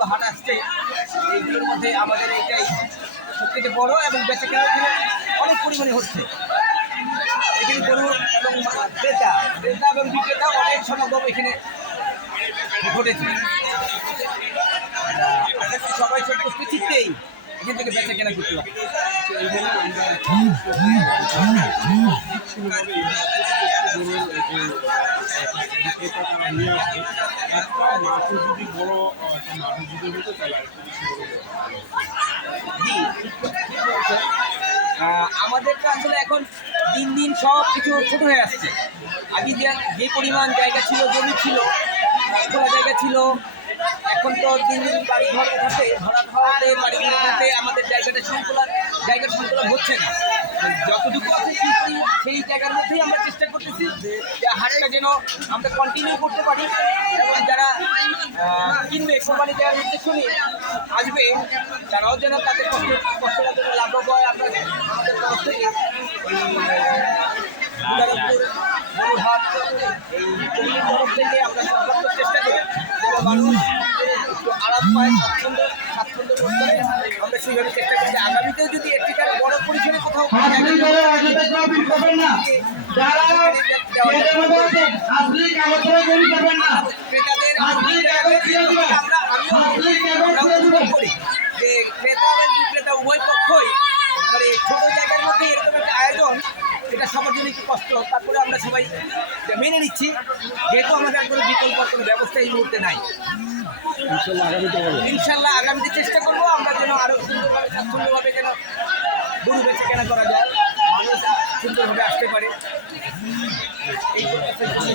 যতগুলো হাট আসছে এইগুলোর মধ্যে আমাদের এইটাই সবথেকে বড় এবং বেঁচে কেনা অনেক পরিমাণে হচ্ছে। এখানে গরু এবং ক্রেতা ক্রেতা এবং বিক্রেতা অনেক সমাগম এখানে ঘটেছে। সবাই সন্তুষ্ট চিত্তেই এখান থেকে বেচা কেনা করতে পারে বিক্রেতা তারা নিয়ে আসছে একটা মাঠে যদি বড় একটা মাঠে যদি হতো তাহলে আমাদেরটা আসলে এখন দিন দিন সব কিছু ছোট হয়ে আসছে। আগে যে যে পরিমাণ জায়গা ছিল, জমি ছিল, খোলা জায়গা ছিল, এখন তো দিন দিন বাড়ি ঘর উঠাতে ভাড়া বাড়ি উঠাতে আমাদের জায়গাটা সংকুলন, জায়গার সংকুলন হচ্ছে না। যতটুকু আছে সেই জায়গার মধ্যেই আমরা চেষ্টা হাটটা যেন আমরা কন্টিনিউ করতে পারি এবং যারা কিনবে কোরবানি দেওয়ার উদ্দেশ্য নিয়ে আসবে, তারাও যেন তাদের কষ্ট কষ্টটা যেন লাঘব হয়। আমরা তরফ থেকে গরুহাট এই তরফ থেকে আমরা সর্বাত্মক চেষ্টা করি মানুষ একটু আরাম পায়, স্বাচ্ছন্দ্য স্বাচ্ছন্দ্য আমরা সেইভাবে চেষ্টা করি আগামীতেও যদি করে আগে করবেন না। যারা এদের মধ্যে আসলে কাগজ করে গরু করবেন না। ক্রেতাদের আসলে কাগজ দিয়ে দিবেন আসলে কাগজ দিয়ে দিবেন যে ক্রেতা এবং বিক্রেতা উভয় পক্ষই মানে ছোট জায়গার মধ্যে এরকম একটা আয়োজন এটা সবার জন্য একটু কষ্ট। তারপরে আমরা সবাই মেনে নিচ্ছি। যেহেতু আমাদের আর কোনো বিকল্প কোনো ব্যবস্থা এই মুহূর্তে নাই। ইনশাল্লাহ আগামীতে বলো ইনশাল্লাহ আগামীতে চেষ্টা করব আমরা যেন আরও সুন্দরভাবে স্বাচ্ছন্দ্যভাবে যেন গরু বেচা কেনা করা যায়। মানুষ সুন্দরভাবে আসতে পারে।